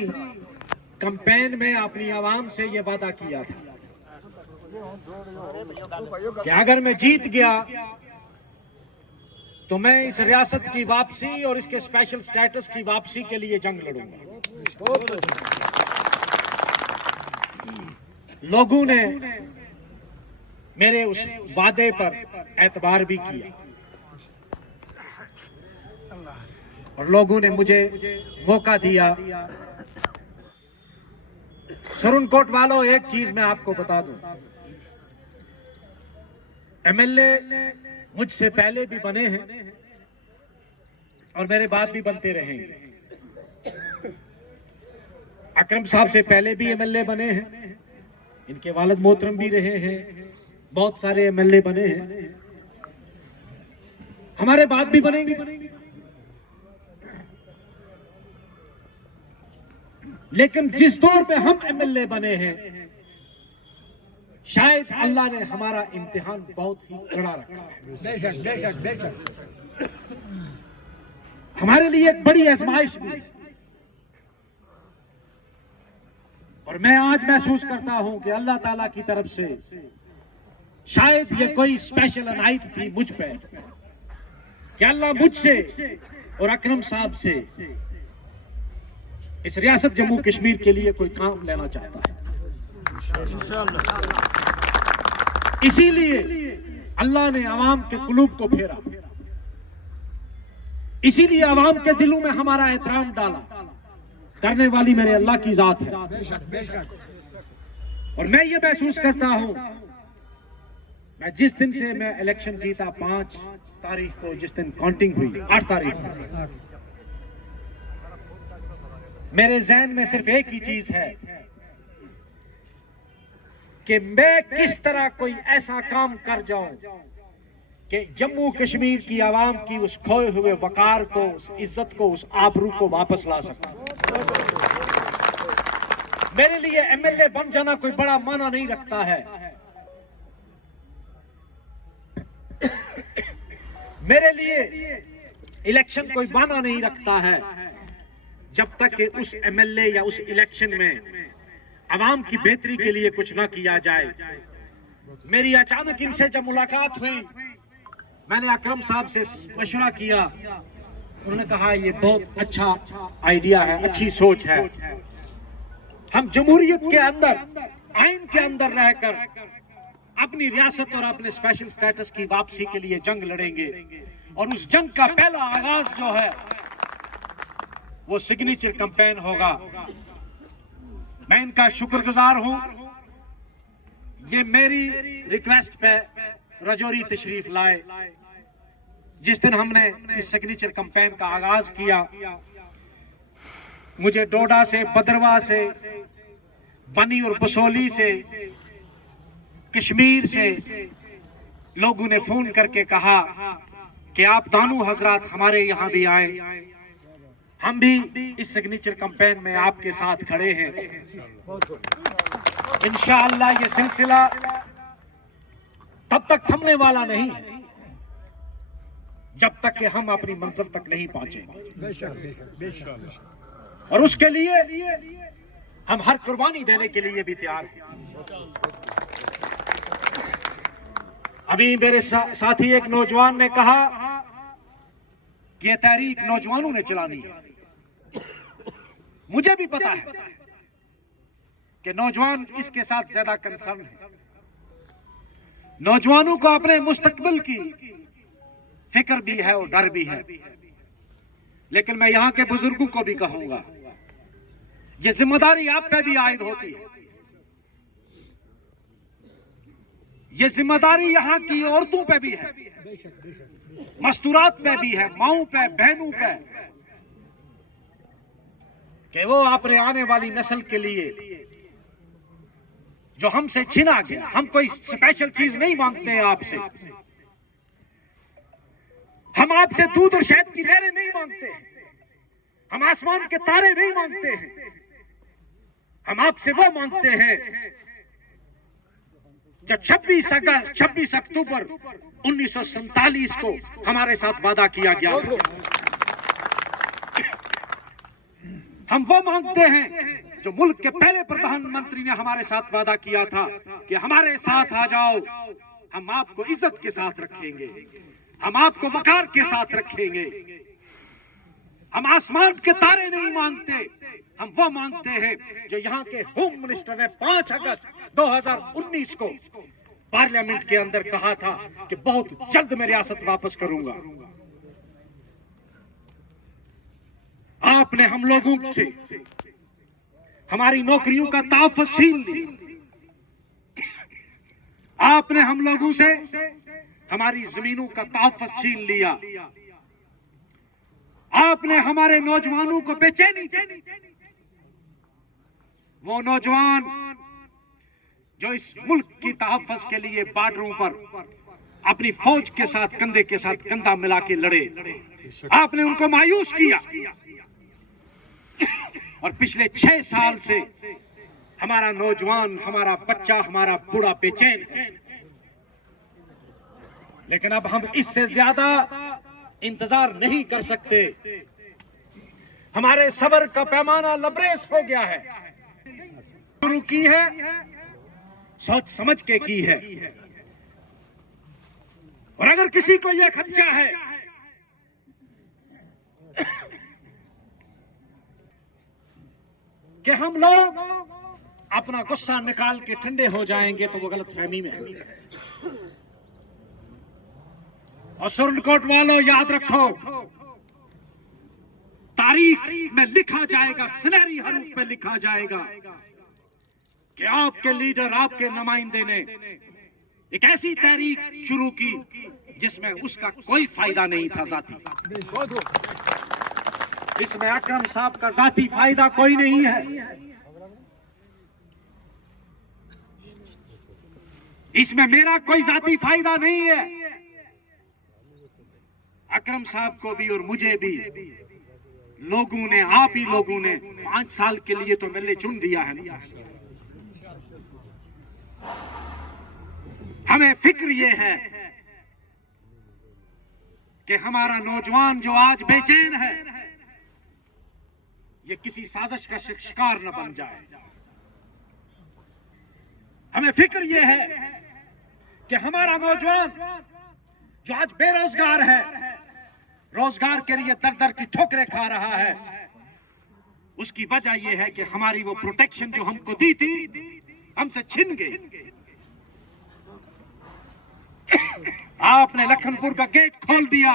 Campaign में अपनी आवाम से ये वादा किया था कि अगर मैं जीत गया तो मैं इस रियासत की वापसी और इसके स्पेशल स्टेटस की वापसी के लिए जंग लड़ूंगा। लोगों ने मेरे उस वादे पर एतबार भी किया और लोगों ने मुझे मौका दिया। सुरनकोट वालों, एक चीज मैं आपको बता दूं, एमएलए मुझसे पहले भी बने हैं और मेरे बाद भी बनते रहेंगे। अकरम साहब से पहले भी एमएलए बने हैं, इनके वालिद मोहतरम भी रहे हैं, बहुत सारे एमएलए बने हैं, हमारे बाद भी बनेंगे। लेकिन जिस दौर पे हम एमएलए बने हैं, शायद अल्लाह ने हमारा इम्तिहान बहुत ही कड़ा रखा है। बेशक हमारे लिए एक बड़ी आजमाइश भी, और मैं आज महसूस करता हूं कि अल्लाह ताला की तरफ से शायद ये कोई स्पेशल अनायत थी मुझ पे कि अल्लाह मुझसे और अकरम साहब से इस रियासत जम्मू कश्मीर के लिए कोई काम लेना चाहता है। इसीलिए अल्लाह ने आवाम के कुलूब को फेरा, इसीलिए आवाम के दिलों में हमारा एहतराम डाला। करने वाली मेरे अल्लाह की जात है। और मैं ये महसूस करता हूं, मैं जिस दिन से मैं इलेक्शन जीता, 5 तारीख को जिस दिन काउंटिंग हुई, 8 तारीख को, मेरे जहन में सिर्फ एक ही चीज है कि मैं किस तरह कोई ऐसा काम कर जाऊं कि जम्मू कश्मीर की आवाम की उस खोए हुए वकार को, उस इज्जत को, उस आबरू को वापस ला सकूं। मेरे लिए एमएलए बन जाना कोई बड़ा माना नहीं रखता है। मेरे लिए इलेक्शन कोई माना नहीं रखता है जब तक कि उस एमएलए या उस इलेक्शन में आवाम की बेहतरी के लिए कुछ ना किया जाए। मेरी अचानक इनसे जब मुलाकात हुई, मैंने अकरम साहब से मशवरा किया, उन्होंने कहा ये बहुत अच्छा आइडिया है, अच्छी सोच है। हम जमहूरियत के अंदर, आइन के अंदर रहकर अपनी रियासत और अपने स्पेशल स्टेटस की वापसी के लिए जंग लड़ेंगे और उस जंग का पहला आगाज जो है वो सिग्नेचर कैंपेन होगा। मैं इनका शुक्रगुजार हूं। ये मेरी रिक्वेस्ट पे रजौरी तशरीफ लाए। जिस दिन हमने इस सिग्नेचर कैंपेन का आगाज किया, मुझे डोडा से, बदरवा से, बनी और बसोली से, कश्मीर से लोगों ने फोन करके कहा कि आप दानू हजरात हमारे यहां भी आए, हम भी इस सिग्नेचर कैंपेन में आपके साथ खड़े हैं। इंशाअल्लाह ये सिलसिला तब तक थमने वाला नहीं है जब तक कि हम अपनी मंजिल तक नहीं पहुंचेंगे, और उसके लिए हम हर कुर्बानी देने के लिए भी तैयार हैं। अभी मेरे साथी एक नौजवान ने कहा कि यह तहरीक नौजवानों ने चलानी है। मुझे भी पता है कि नौजवान इसके साथ ज्यादा कंसर्न है। नौजवानों को अपने मुस्तकबिल की फिक्र भी है और डर भी है। लेकिन मैं यहां के बुजुर्गों को भी कहूंगा, ये जिम्मेदारी आप पे भी आयद होती है। ये जिम्मेदारी यहाँ की औरतों पे भी है, मस्तूरात पे भी है, माओं पे, बहनों पे, कि वो अपने आने वाली नस्ल के लिए जो हमसे छीना गया, हम कोई स्पेशल चीज नहीं मांगते हैं आपसे, हम आपसे दूध और शहद की नहरें नहीं मांगते हैं, हम आसमान के तारे नहीं मांगते हैं, हम आपसे वो मांगते हैं जो 26 अक्टूबर 1947 को हमारे साथ वादा किया गया। हम वो मांगते हैं जो मुल्क के पहले प्रधानमंत्री ने हमारे साथ वादा किया था कि हमारे साथ आ जाओ, हम आपको इज्जत के साथ रखेंगे, हम आपको वकार के साथ रखेंगे। हम आसमान के तारे नहीं मांगते, हम वो मांगते हैं जो यहाँ के होम मिनिस्टर ने 5 अगस्त 2019 को पार्लियामेंट के अंदर कहा था कि बहुत जल्द मैं रियासत वापस करूंगा। आपने हम लोगों से हमारी नौकरियों का तहफ़्फ़ुज़ छीन लिया, आपने हम लोगों से हमारी जमीनों का तहफ़्फ़ुज़ छीन लिया, आपने हमारे नौजवानों को बेचैनी की। वो नौजवान जो इस मुल्क की तहफ़्फ़ुज़ के लिए बॉर्डरों पर अपनी फौज के साथ कंधे के साथ कंधा मिला के लड़े, आपने उनको मायूस किया। और पिछले 6 साल से हमारा नौजवान, हमारा बच्चा, हमारा बूढ़ा बेचैन है। लेकिन अब हम इससे ज्यादा इंतजार नहीं कर सकते। हमारे सब्र का पैमाना लबरेज हो गया है। शुरू की है, सोच समझ के की है। और अगर किसी को यह खदशा है कि हम लोग अपना गुस्सा निकाल के ठंडे हो जाएंगे, तो वो गलतफहमी में है। और सुरनकोट वालों, याद रखो, तारीख में लिखा जाएगा, सुनहरी हरूफ में लिखा जाएगा कि आपके लीडर, आपके नुमाइंदे ने एक ऐसी तहरीक शुरू की जिसमें उसका कोई फायदा नहीं था जाती। इसमें अकरम साहब का जाती फायदा कोई नहीं है। इसमें मेरा कोई जाती फायदा नहीं है। अकरम साहब को भी और मुझे भी लोगों ने, आप ही लोगों ने 5 साल के लिए तो मिलने चुन दिया है ना। हमें फिक्र ये है कि हमारा नौजवान जो आज बेचैन है, ये किसी साजिश का शिकार न बन जाए। हमें फिक्र ये है कि हमारा नौजवान जो आज बेरोजगार है, रोजगार के लिए दर दर की ठोकरें खा रहा है, उसकी वजह यह है कि हमारी वो प्रोटेक्शन जो हमको दी थी हमसे छिन गई। आपने लखनपुर का गेट खोल दिया,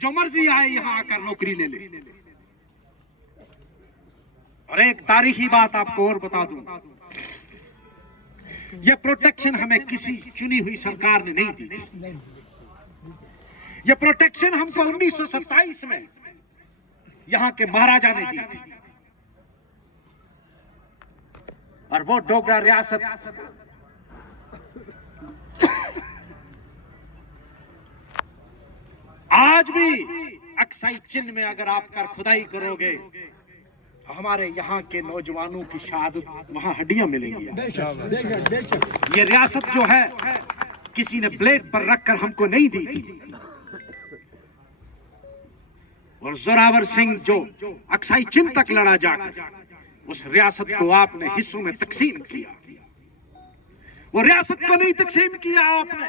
जो मर्जी आए यहां आकर नौकरी ले ले। और एक तारीखी बात आपको और बता दूं, यह प्रोटेक्शन हमें किसी चुनी हुई सरकार ने नहीं दी। यह प्रोटेक्शन हमको 1927 में यहां के महाराजा ने दी थी। और वो डोगरा रियासत आज भी अक्साई चिन्ह में अगर आप कर खुदाई करोगे, हमारे यहाँ के नौजवानों की शहादत वहां हड्डियां मिलेंगी। ये रियासत जो है किसी ने प्लेट पर रखकर हमको नहीं दी थी। और जोरावर सिंह जो अक्साई चिन्ह तक लड़ा जाकर, उस रियासत को आपने हिस्सों में तकसीम किया। वो रियासत को नहीं तकसीम किया आपने,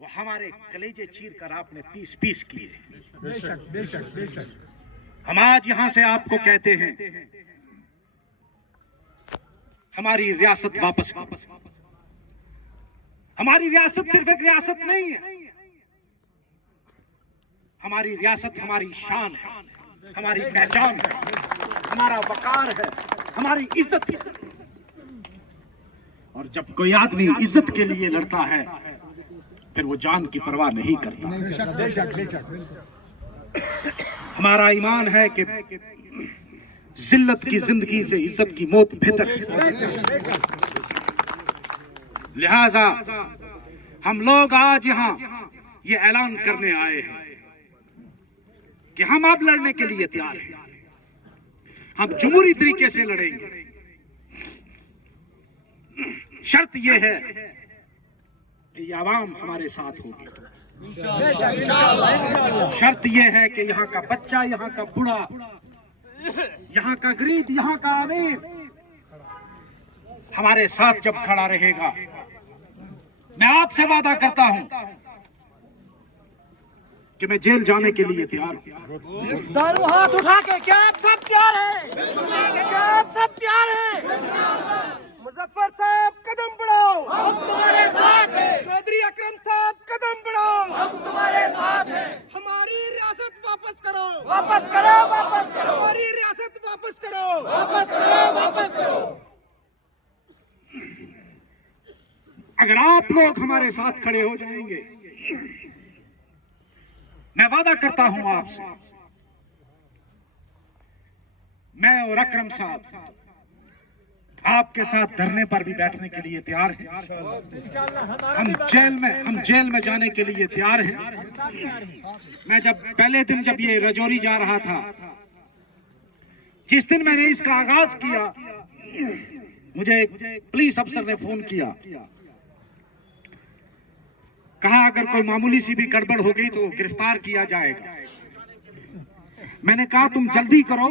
वो हमारे कलेजे चीर कर आपने पीस पीस किए। हम आज यहां से आपको कहते हैं, हमारी रियासत वापस करो। हमारी रियासत सिर्फ एक रियासत नहीं है, हमारी रियासत हमारी शान है, हमारी पहचान है, हमारा वकार है, हमारी इज्जत है। और जब कोई आदमी इज्जत के लिए लड़ता है, फिर वो जान की परवाह नहीं करता। हमारा ईमान है कि जिल्लत की जिंदगी से इज्जत की मौत बेहतर है। लिहाजा हम लोग आज यहाँ ये ऐलान करने आए हैं कि हम अब लड़ने के लिए तैयार हैं। हम जमहूरी तरीके से लड़ेंगे। शर्त यह है कि ये आवाम हमारे साथ होगी। शर्त यह है कि यहाँ का बच्चा, यहाँ का बूढ़ा, यहाँ का गरीब, यहाँ का अमीर हमारे साथ जब खड़ा रहेगा, मैं आपसे वादा करता हूं कि मैं जेल जाने के लिए तैयार हूं। दारू हाथ उठा के क्या आप सब तैयार हैं? क्या आप सब तैयार हैं? मुजफ्फर साहब कदम बढ़ाओ, हम तुम्हारे साथ हैं। चौधरी अकरम साहब कदम बढ़ाओ, हम तुम्हारे साथ हैं। हमारी रियासत वापस करो, वापस करो, वापस करो। हमारी रियासत वापस करो, वापस करो, वापस करो। अगर आप लोग हमारे साथ खड़े हो जाएंगे, मैं वादा करता हूं आपसे, मैं और अकरम साहब आपके साथ धरने पर भी बैठने के लिए तैयार हैं। हम जेल में जाने के लिए तैयार हैं। मैं पहले दिन जब ये रजौरी जा रहा था, जिस दिन मैंने इसका आगाज किया, मुझे एक पुलिस अफसर ने फोन किया, कहा अगर कोई मामूली सी भी गड़बड़ हो गई तो गिरफ्तार किया जाएगा। मैंने कहा तुम जल्दी करो,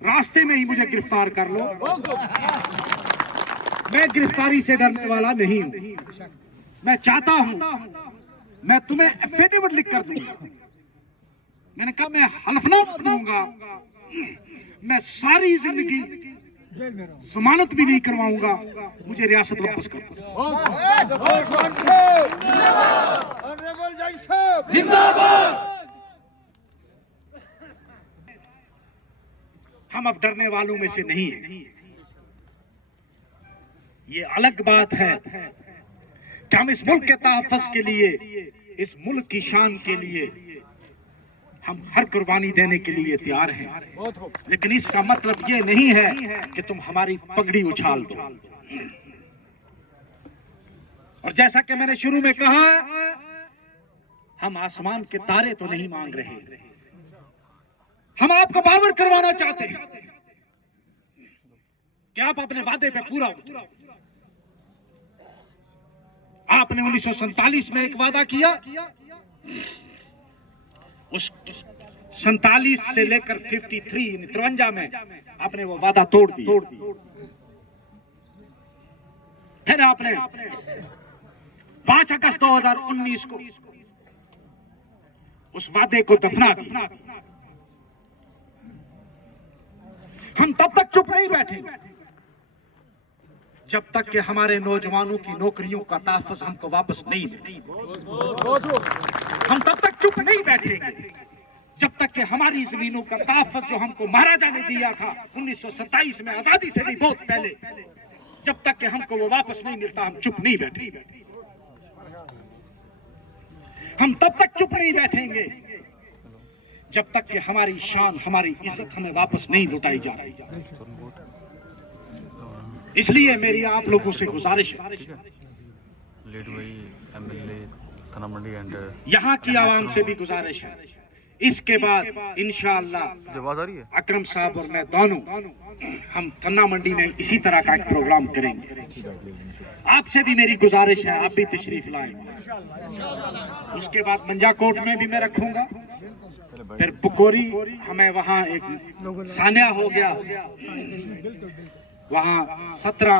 रास्ते में ही मुझे गिरफ्तार कर लो, मैं गिरफ्तारी से डरने वाला नहीं हूं। मैं चाहता हूं मैं तुम्हें एफिडेविट लिख कर दूंगा। मैंने कहा मैं हलफनामा दूंगा, मैं सारी जिंदगी जमानत भी नहीं करवाऊंगा, मुझे रियासत वापस कर दो। जिंदाबाद। हम अब डरने वालों में से नहीं हैं। ये अलग बात है कि हम इस मुल्क के तहफ़्फ़ुज़ के लिए, इस मुल्क की शान के लिए हम हर कुर्बानी देने के लिए तैयार हैं, लेकिन इसका मतलब ये नहीं है कि तुम हमारी पगड़ी उछाल दो। और जैसा कि मैंने शुरू में कहा, हम आसमान के तारे तो नहीं मांग रहे, हम आपको बावर करवाना चाहते हैं कि आप अपने वादे पे पूरा उतरो। आपने 1947 में एक वादा किया, उस 47 से लेकर 53 में आपने वो वादा तोड़ दिया। फिर आपने 5 अगस्त 2019 को उस वादे को दफना दिया। हम तब तक चुप नहीं बैठेंगे जब तक कि हमारे नौजवानों की नौकरियों का तहफ़्फ़ुज़ हमको वापस नहीं मिले। हम तब तक चुप नहीं बैठेंगे जब तक कि हमारी जमीनों का तहफ़्फ़ुज़ जो हमको महाराजा ने दिया था 1927 में, आजादी से भी बहुत पहले, जब तक कि हमको वो वापस नहीं मिलता, हम चुप नहीं बैठेंगे। हम तब तक चुप नहीं बैठेंगे जब तक कि हमारी शान, हमारी इज्जत हमें वापस नहीं लुटाई जा रही। इसलिए मेरी आप लोगों से गुजारिश है, यहाँ की आवाम से भी गुजारिश है, इसके बाद इंशाअल्लाह अकरम साहब और मैं दोनों हम तन्ना मंडी में इसी तरह का एक प्रोग्राम करेंगे। आपसे भी मेरी गुजारिश है, आप भी तशरीफ लाएं। उसके बाद मंजाकोट में भी मैं रखूंगा, फिर बुकोरी हमें वहाँ एक सान्या हो गया, वहाँ 17